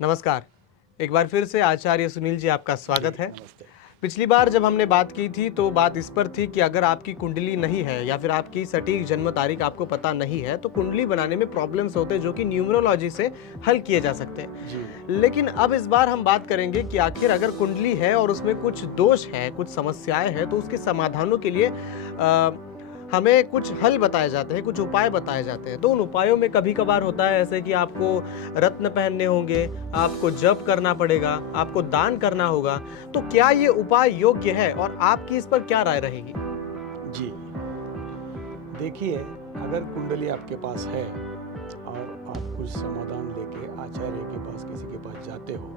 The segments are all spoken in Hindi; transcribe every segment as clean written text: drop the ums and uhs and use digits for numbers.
नमस्कार। एक बार फिर से आचार्य सुनील जी आपका स्वागत है। नमस्ते। पिछली बार जब हमने बात की थी तो बात इस पर थी कि अगर आपकी कुंडली नहीं है या फिर आपकी सटीक जन्म तारीख आपको पता नहीं है तो कुंडली बनाने में प्रॉब्लम्स होते हैं जो कि न्यूमरोलॉजी से हल किए जा सकते हैं। जी। लेकिन अब इस बार हम बात करेंगे कि आखिर अगर कुंडली है और उसमें कुछ दोष है, कुछ समस्याएं हैं, तो उसके समाधानों के लिए हमें कुछ हल बताए जाते हैं, कुछ उपाय बताए जाते हैं। तो उन उपायों में कभी-कभार होता है ऐसे कि आपको रत्न पहनने होंगे, आपको जप करना पड़ेगा, आपको दान करना होगा। तो क्या ये उपाय योग्य है और आपकी इस पर क्या राय रहेगी? जी। देखिए, अगर कुंडली आपके पास है और आप कुछ समाधान लेके आचार्य के पास, किसी के पास जाते हो,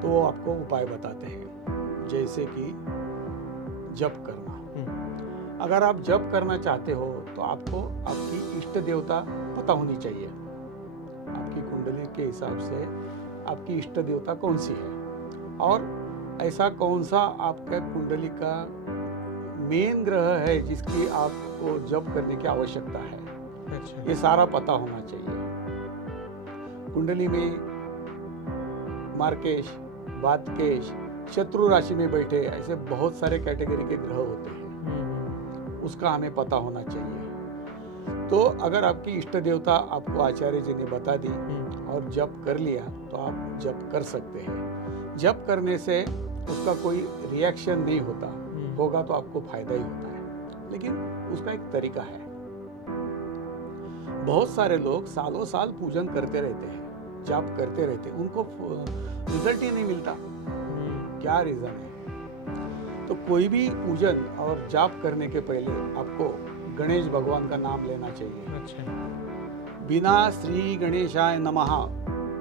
तो वो आपको उपाय बताते हैं, जैसे कि जप करना। अगर आप जप करना चाहते हो, तो आपको आपकी इष्ट देवता पता होनी चाहिए। आपकी कुंडली के हिसाब से आपकी इष्ट देवता कौन सी है और ऐसा कौन सा आपका कुंडली का मेन ग्रह है जिसकी आपको जप करने की आवश्यकता है। अच्छा। ये सारा पता होना चाहिए। कुंडली में मार्केश, बातकेश, शत्रु राशि में बैठे ऐसे बहुत सारे कैटेगरी के ग्रह होते हैं, उसका हमें पता होना चाहिए। तो अगर आपकी इष्ट देवता आपको आचार्य जी ने बता दी और जप कर लिया तो आप जप कर सकते हैं। जप करने से उसका कोई रिएक्शन नहीं होता, होगा तो आपको फायदा ही होता है, लेकिन उसका एक तरीका है। बहुत सारे लोग सालों साल पूजन करते रहते हैं, जप करते रहते हैं, उनको रिजल्ट ही नहीं मिलता। क्या रीजन है? तो कोई भी पूजन और जाप करने के पहले आपको गणेश भगवान का नाम लेना चाहिए। अच्छा। बिना श्री गणेशाय नमः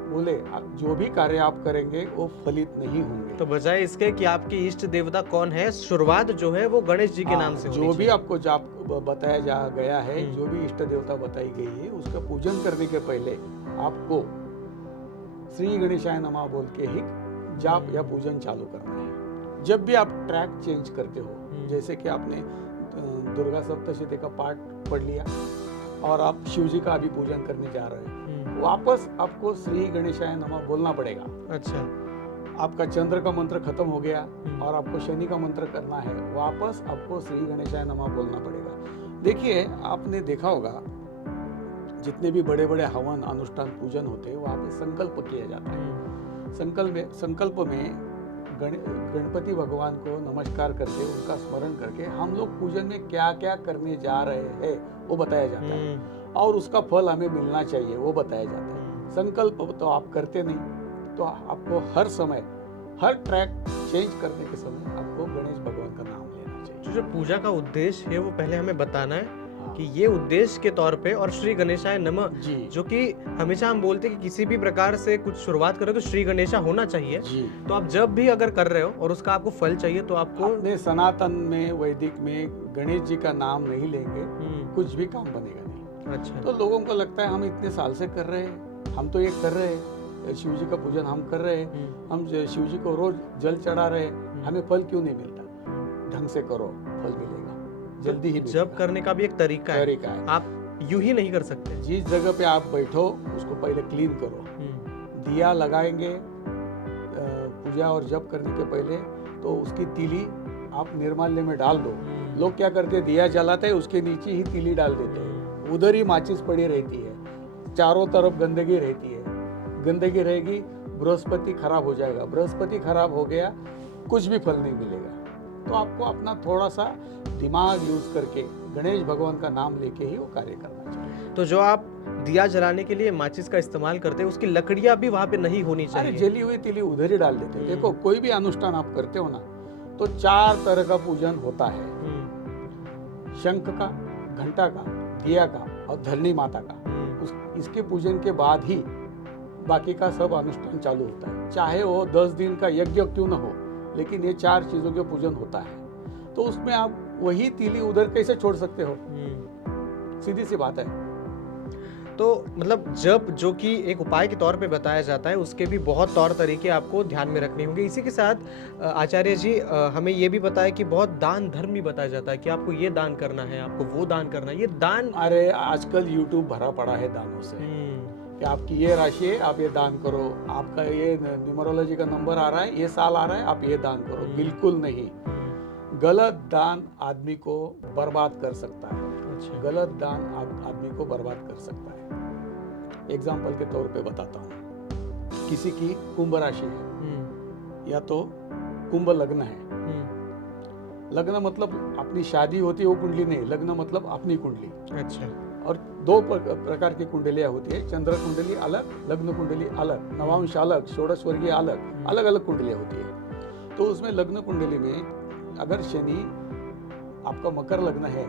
बोले आप जो भी कार्य आप करेंगे वो फलित नहीं होंगे। तो बजाय इसके कि आपकी इष्ट देवता कौन है, शुरुआत जो है वो गणेश जी के नाम से होनी जो भी चाहिए। आपको जाप बताया जा गया है, जो भी इष्ट देवता बताई गई है, उसका पूजन करने के पहले आपको श्री गणेशाय नमः बोल के ही जाप या पूजन चालू करना है। जब भी आप ट्रैक चेंज करते हो, जैसे कि आपने दुर्गा सप्तशती का पाठ पढ़ लिया और आप शिव जी का भी पूजन करने जा रहे हैं, वापस आपको श्री गणेशाय नमः बोलना पड़ेगा। अच्छा। आपका चंद्र का मंत्र खत्म हो गया और आपको शनि का मंत्र करना है, वापस आपको श्री गणेशाय नमः बोलना पड़ेगा। देखिए, आपने देखा होगा जितने भी बड़े बड़े हवन अनुष्ठान पूजन होते हैं वहाँ पे संकल्प किया जाता है। संकल्प में गणपति भगवान को नमस्कार करके, उनका स्मरण करके हम लोग पूजन में क्या क्या करने जा रहे हैं वो बताया जाता है और उसका फल हमें मिलना चाहिए वो बताया जाता है। संकल्प तो आप करते नहीं, तो आपको हर समय, हर ट्रैक चेंज करने के समय आपको गणेश भगवान का नाम लेना चाहिए। जो पूजा का उद्देश्य है वो पहले हमें बताना है कि ये उद्देश्य के तौर पे, और श्री गणेशाय नमः जी। जो कि हमेशा हम बोलते हैं कि किसी भी प्रकार से कुछ शुरुआत करें तो श्री गणेशा होना चाहिए जी। तो आप जब भी अगर कर रहे हो और उसका आपको फल चाहिए तो आपको अपने सनातन में, वैदिक में गणेश जी का नाम नहीं लेंगे कुछ भी काम बनेगा नहीं। अच्छा। तो लोगों को लगता है हम इतने साल से कर रहे हैं, हम तो ये कर रहे हैं, शिव जी का पूजन हम कर रहे हैं, हम शिव जी को रोज जल चढ़ा रहे हैं, हमें फल क्यों नहीं मिलता? ढंग से करो, फल मिलेगा, जल्दी ही जब करने का भी एक तरीका है, आप यूं ही नहीं कर सकते। जिस जगह पे आप बैठो उसको पहले क्लीन करो। दिया लगाएंगे पूजा और जप करने के पहले तो उसकी तीली आप निर्माल्य में डाल दो। लोग क्या करते हैं, दिया जलाते हैं उसके नीचे ही तीली डाल देते हैं, उधर ही माचिस पड़ी रहती है, चारों तरफ गंदगी रहती है। गंदगी रहेगी, बृहस्पति खराब हो जाएगा, बृहस्पति खराब हो गया कुछ भी फल नहीं मिलेगा। तो आपको अपना थोड़ा सा दिमाग यूज करके गणेश भगवान का नाम लेके ही वो कार्य करना चाहिए। तो जो आप दिया जलाने के लिए माचिस का इस्तेमाल करते हैं उसकी लकड़ियां भी वहां पे नहीं होनी चाहिए। अरे जली हुई तीली उधर ही डाल देते हैं। देखो, कोई भी अनुष्ठान आप करते हो ना तो 4 तरह का पूजन होता है, शंख का, घंटा का, दिया का और धरणी माता का। इसके पूजन के बाद ही बाकी का सब अनुष्ठान चालू होता है, चाहे वो 10 दिन का यज्ञ क्यों न हो, लेकिन ये 4 चीजों के पूजन होता है। तो उसमें आप वही तीली उधर कैसे छोड़ सकते हो? सीधी सी बात है। तो मतलब जब जो कि एक उपाय के तौर पे बताया जाता है उसके भी बहुत तौर तरीके आपको ध्यान में रखने होंगे। इसी के साथ आचार्य जी हमें ये भी बताया कि बहुत दान धर्म भी बताया जाता है कि आपको ये दान करना है, आपको वो दान करना है। ये दान, अरे आजकल यूट्यूब भरा पड़ा है दानों से। कि आपकी ये राशि है, आप ये दान करो, आपका ये न्यूमरोलॉजी का नंबर आ रहा है, ये साल आ रहा है, आप ये दान करो। बिल्कुल नहीं। गलत दान आदमी को बर्बाद कर सकता है। अच्छा। गलत दान आदमी को बर्बाद कर सकता है। एग्जाम्पल के तौर पे बताता हूँ, किसी की कुंभ राशि है या तो कुंभ लग्न है। लग्न मतलब अपनी शादी होती है वो कुंडली नहीं, लग्न मतलब अपनी कुंडली। अच्छा। और दो प्रकार की कुंडलियां होती है, चंद्र कुंडली अलग, लग्न कुंडली अलग, नवांश अलग, षोडश वर्गीय अलग, अलग अलग कुंडलियां होती है। तो उसमें लग्न कुंडली में अगर शनि आपका मकर लग्न है,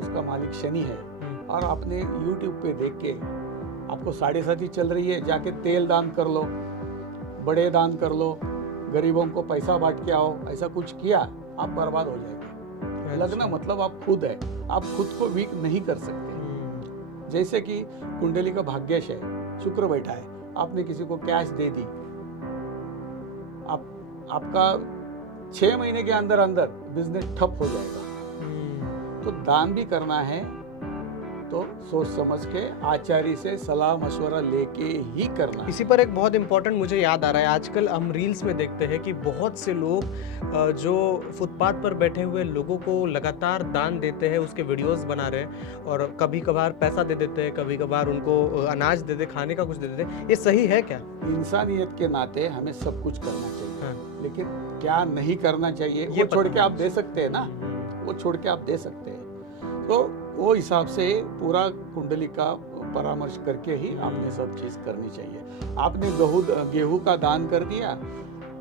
उसका मालिक शनि है, और आपने YouTube पे देख के आपको 7.5 चल रही है, जाके तेल दान कर लो, बड़े दान कर लो, गरीबों को पैसा बांट के आओ, ऐसा कुछ किया, आप बर्बाद हो जाएंगे। लग्न मतलब आप खुद है, आप खुद को वीक नहीं कर सकते। जैसे कि कुंडली का भाग्यश है, शुक्र बैठा है, आपने किसी को कैश दे दी, आपका 6 महीने के अंदर अंदर बिजनेस ठप हो जाएगा। तो दान भी करना है तो सोच समझ के आचार्य से सलाह मशवरा लेके ही करना। इसी पर एक बहुत इंपॉर्टेंट मुझे याद आ रहा है, आजकल हम रील्स में देखते हैं कि बहुत से लोग जो फुटपाथ पर बैठे हुए लोगों को लगातार दान देते हैं, उसके वीडियोस बना रहे हैं, और कभी कभार पैसा दे देते हैं, कभी कभार उनको अनाज दे दे, खाने का कुछ दे देते हैं। ये सही है क्या? इंसानियत के नाते हमें सब कुछ करना चाहिए। हाँ। लेकिन क्या नहीं करना चाहिए ये वो छोड़ के आप दे सकते हैं ना, वो छोड़ के आप दे सकते हैं। तो वो हिसाब से पूरा कुंडली का परामर्श करके ही आपने सब चीज करनी चाहिए। आपने गेहूं का दान कर दिया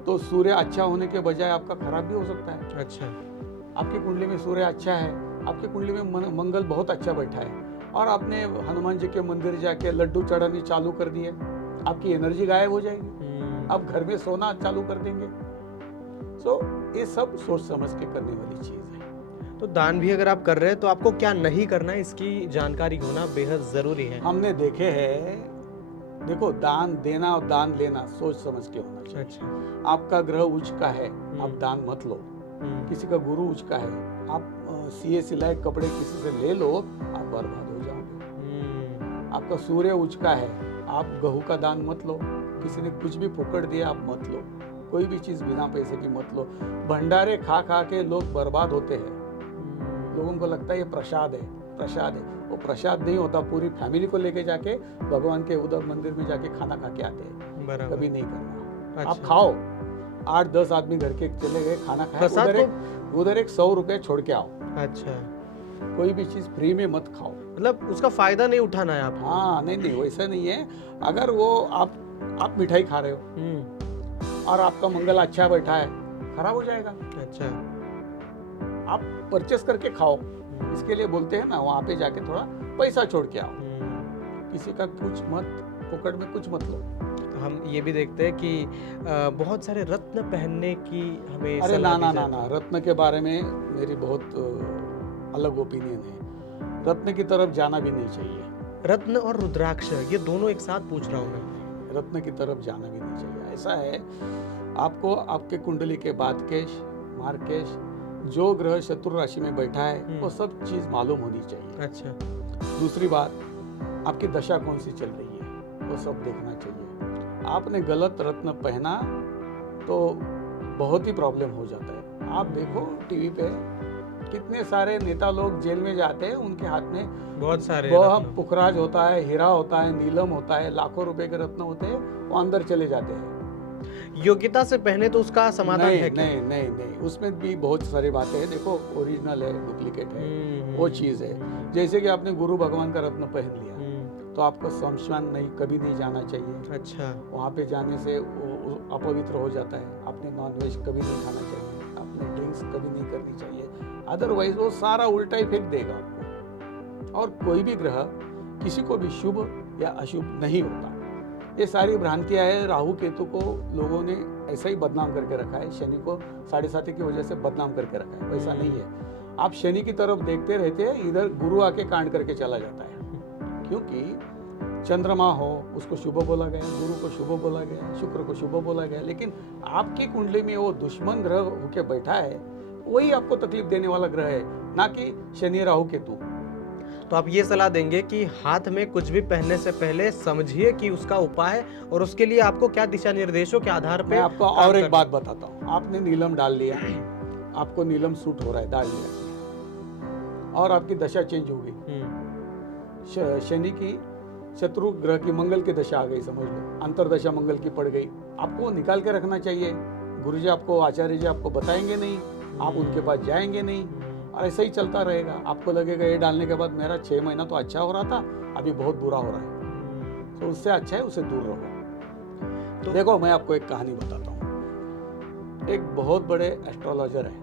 तो सूर्य अच्छा होने के बजाय आपका खराब भी हो सकता है। अच्छा। आपकी कुंडली में सूर्य अच्छा है, आपकी कुंडली में मंगल बहुत अच्छा बैठा है, और आपने हनुमान जी के मंदिर जाके लड्डू चढ़ाने चालू कर दिए, आपकी एनर्जी गायब हो जाएगी, आप घर में सोना चालू कर देंगे। सो ये सब सोच समझ के करने वाली चीज है। तो दान भी अगर आप कर रहे हैं तो आपको क्या नहीं करना है, इसकी जानकारी होना बेहद जरूरी है। हमने देखे हैं, देखो दान देना और दान लेना सोच समझ के होना चाहिए। अच्छा। आपका ग्रह उच्च का है, आप दान मत लो। किसी का गुरु उच्च का है, आप सिए सिलाए कपड़े किसी से ले लो, आप बर्बाद हो जाओगे। आपका सूर्य उच्च का है, आप गेहूं का दान मत लो। किसी ने कुछ भी फुकड़ दिया आप मत लो, कोई भी चीज बिना पैसे की मत लो। भंडारे खा खा के लोग बर्बाद होते हैं। लोगों को लगता है ये प्रसाद है, प्रसाद है। वो प्रसाद नहीं होता, पूरी फैमिली को लेके जाके भगवान के उधर मंदिर में जाके खाना खा के आते हैं। कभी नहीं करना। अच्छा। आप खाओ, 8-10 आदमी घर के चले गए, खाना खाया, उधर एक 100 रुपए छोड़ के आओ। अच्छा। कोई भी चीज फ्री में मत खाओ, मतलब उसका फायदा नहीं उठाना है आपको। हाँ नहीं वैसा नहीं है। अगर वो आप मिठाई खा रहे हो और आपका मंगल अच्छा बैठा है, खराब हो जाएगा। अच्छा। आप परचेस करके खाओ, इसके लिए बोलते हैं ना, वहाँ पे जाके थोड़ा पैसा छोड़ के आओ। किसी का कुछ मत, पॉकेट में कुछ मत लो। हम ये भी देखते हैं कि बहुत सारे रत्न पहनने की हमें अरे सलाह ना दी जाती है। रत्न के बारे में मेरी बहुत अलग ओपिनियन है। रत्न की तरफ जाना भी नहीं चाहिए। रत्न और रुद्राक्ष ये दोनों एक साथ पूछ रहा हूँ मैं। रत्न की तरफ जाना भी नहीं चाहिए। ऐसा है, आपको आपके कुंडली के बादकेश, मार्केश, जो ग्रह शत्रु राशि में बैठा है वो सब चीज मालूम होनी चाहिए। अच्छा। दूसरी बात, आपकी दशा कौन सी चल रही है वो सब देखना चाहिए। आपने गलत रत्न पहना तो बहुत ही प्रॉब्लम हो जाता है। आप देखो टीवी पे कितने सारे नेता लोग जेल में जाते हैं, उनके हाथ में बहुत सारे पुखराज होता है, हीरा होता है, नीलम होता है, लाखों रुपए के रत्न होते हैं, वो अंदर चले जाते हैं। योग्यता से पहने तो उसका समाधान है क्या? नहीं, उसमें भी बहुत सारी बातें हैं। देखो ओरिजिनल है, डुप्लीकेट है, वो चीज है। जैसे कि आपने गुरु भगवान का रत्न पहन लिया तो आपको शमशान नहीं, कभी नहीं जाना चाहिए। अच्छा। वहाँ पे जाने से वो अपवित्र हो जाता है। आपने नॉनवेज कभी नहीं खाना चाहिए, आपने ड्रिंक्स कभी नहीं करनी चाहिए, अदरवाइज वो सारा उल्टा ही फेंक देगा आपको। और कोई भी ग्रह किसी को भी शुभ या अशुभ नहीं होता। ये सारी भ्रांतियां है। राहु केतु को लोगों ने ऐसा ही बदनाम करके रखा है, शनि को 7.5 की वजह से बदनाम करके रखा है। वैसा नहीं है। आप शनि की तरफ देखते रहते हैं, इधर गुरु आके कांड करके चला जाता है। क्योंकि चंद्रमा हो उसको शुभ बोला गया, गुरु को शुभ बोला गया, शुक्र को शुभ बोला गया, लेकिन आपकी कुंडली में वो दुश्मन ग्रह होके बैठा है, वही आपको तकलीफ देने वाला ग्रह है, ना कि शनि राहु केतु। तो आप ये सलाह देंगे कि हाथ में कुछ भी पहनने से पहले समझिए कि उसका उपाय और उसके लिए आपको क्या दिशा निर्देशों के आधार पे मैं आपको काम और एक करना बात बताता हूँ। आपने नीलम डाल लिया, आपको नीलम सूट हो रहा है, डाल लिया, और आपकी दशा चेंज हो गई। शनि की, शत्रु ग्रह की, मंगल की दशा आ गई, समझ लो अंतरदशा मंगल की पड़ गई। आपको निकाल के रखना चाहिए। गुरुजी आपको, आचार्य जी आपको बताएंगे नहीं, आप उनके पास जाएंगे नहीं, और ऐसा ही चलता रहेगा। आपको लगेगा ये डालने के बाद मेरा 6 महीना तो अच्छा हो रहा था, अभी बहुत बुरा हो रहा है। तो उससे अच्छा है उससे दूर रहो। तो देखो, मैं आपको एक कहानी बताता हूँ। एक बहुत बड़े एस्ट्रोलॉजर है,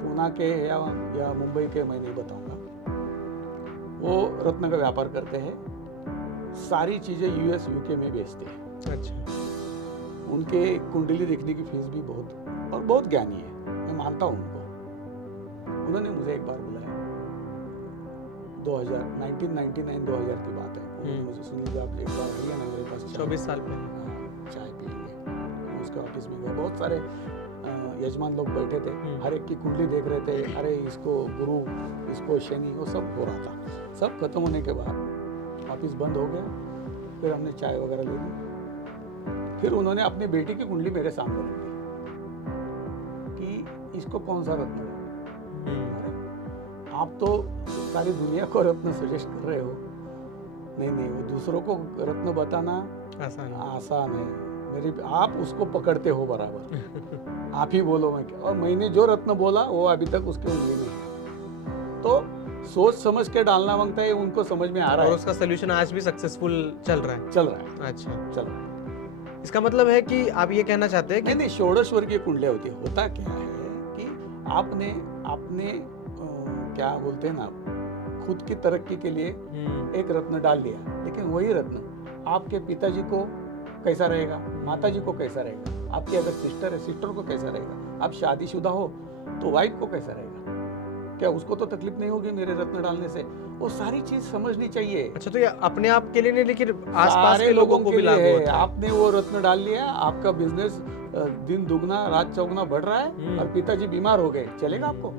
पूना के या मुंबई के, मैं नहीं बताऊंगा। वो रत्न का व्यापार करते हैं, सारी चीजें यूएस यूके में बेचते हैं। अच्छा। उनके कुंडली देखने की फीस भी बहुत, और बहुत ज्ञानी है, मैं मानता हूँ उनको। उन्होंने मुझे एक बार बुलाया, 1999-2000 की बात है। उन्होंने मुझे, सुनील जी आप एक बार आइए ना मेरे पास, 24 साल पहले चाय पिएंगे। मैं उसके ऑफिस में गया, बहुत सारे यजमान लोग बैठे थे, हर एक की कुंडली देख रहे थे। अरे इसको गुरु, इसको शनि, वो सब हो रहा था। सब खत्म होने के बाद ऑफिस बंद हो गया, फिर हमने चाय वगैरह ले ली। फिर उन्होंने अपनी बेटी की कुंडली मेरे सामने रख दी कि इसको कौन सा रत्न है। आप तो सारी दुनिया को रत्न सजेस्ट कर रहे हो। नहीं, वो दूसरों को रत्न बताना आसान है। मेरी, आप उसको पकड़ते हो बराबर। आप ही बोलो मैं क्या, और मैंने जो रत्न बोला वो अभी तक उसके उंगली में है। तो सोच समझ के डालना मांगता है, उनको समझ में आ रहा है, और उसका सोल्यूशन आज भी सक्सेसफुल चल रहा है। अच्छा, चल रहा है। इसका मतलब है कि आप ये कहना चाहते हैं कि नहीं, षोडश वर्गीय कुंडलियां होती है। होता क्या है कि आपने क्या बोलते हैं ना, खुद की तरक्की के लिए एक रत्न डाल लिया, लेकिन वही रत्न आपके पिताजी को कैसा रहेगा, माताजी को कैसा रहेगा, आपकी अगर सिस्टर है, सिस्टर को कैसा रहेगा, आप शादीशुदा हो तो वाइफ को कैसा रहेगा, क्या उसको तो तकलीफ नहीं होगी मेरे रत्न डालने से। वो सारी चीज समझनी चाहिए। अच्छा, तो ये अपने आप के लिए नहीं, लेकिन आसपास के लोगों को भी लागू होता है। आपने वो रत्न डाल लिया, आपका बिजनेस दिन दुगना रात चौगुना बढ़ रहा है, और पिताजी बीमार हो गए, चलेगा आपको?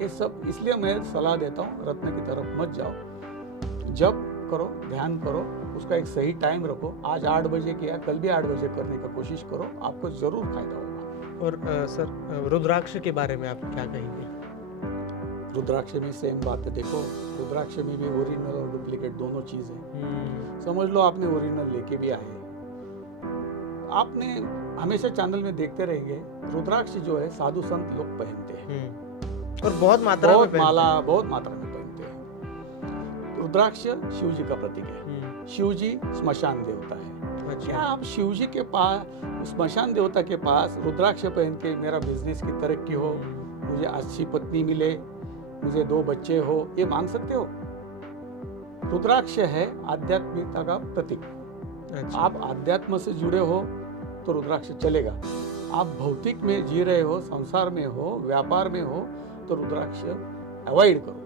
ये सब इसलिए मैं सलाह देता हूँ, रत्न की तरफ मत जाओ। जब करो, ध्यान करो, उसका एक सही टाइम रखो। आज 8 बजे किया, कल भी 8 बजे करने का कोशिश करो, आपको जरूर फायदा होगा। और सर, रुद्राक्ष के बारे में आप क्या कहेंगे? रुद्राक्ष में सेम बात है। देखो, रुद्राक्ष में भी ओरिजिनल और डुप्लीकेट दोनों चीज है। समझ लो आपने ओरिजिनल लेके भी आए, आपने हमेशा चैनल में देखते रहेंगे, रुद्राक्ष जो है साधु संत लोग पहनते हैं, और बहुत मात्रा में माला बहुत मात्रा में पहनते हैं। रुद्राक्ष शिव जी का प्रतीक है। शिव जी स्मशान देवता है। अच्छा। क्या आप शिव जी के पास, स्मशान देवता के पास रुद्राक्ष पहन के मेरा बिजनेस की तरक्की हो, मुझे अच्छी पत्नी मिले, मुझे 2 बच्चे हो, ये मांग सकते हो? रुद्राक्ष है आध्यात्मिकता का प्रतीक। अच्छा। आप अध्यात्म से जुड़े हो तो रुद्राक्ष चलेगा। आप भौतिक में जी रहे हो, संसार में हो, व्यापार में हो, तो रुद्राक्ष अवॉइड करो।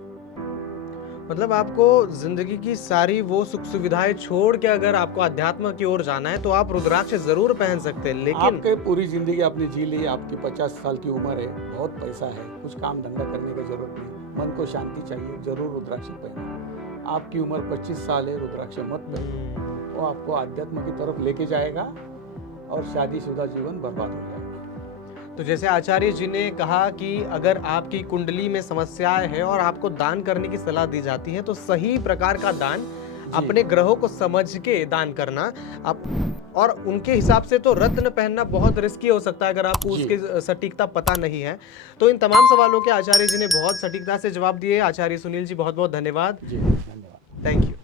मतलब आपको जिंदगी की सारी वो सुख सुविधाएं छोड़ के अगर आपको अध्यात्म की ओर जाना है तो आप रुद्राक्ष जरूर पहन सकते हैं, लेकिन आपके पूरी जिंदगी आपने जी ली, आपकी 50 साल की उम्र है, बहुत पैसा है, कुछ काम धंधा करने की जरूरत नहीं, मन को शांति चाहिए, जरूर रुद्राक्ष पहनो। आपकी उम्र 25 साल है, रुद्राक्ष मत पहनो, वो आपको अध्यात्म की तरफ लेके जाएगा और शादीशुदा जीवन बर्बाद हो जाएगा। तो जैसे आचार्य जी ने कहा कि अगर आपकी कुंडली में समस्याएं हैं और आपको दान करने की सलाह दी जाती है, तो सही प्रकार का दान, अपने ग्रहों को समझ के दान करना, आप और उनके हिसाब से तो रत्न पहनना बहुत रिस्की हो सकता है अगर आपको उसकी सटीकता पता नहीं है। तो इन तमाम सवालों के आचार्य जी ने बहुत सटीकता से जवाब दिए। आचार्य सुनील जी, बहुत बहुत धन्यवाद। जी धन्यवाद। Thank you.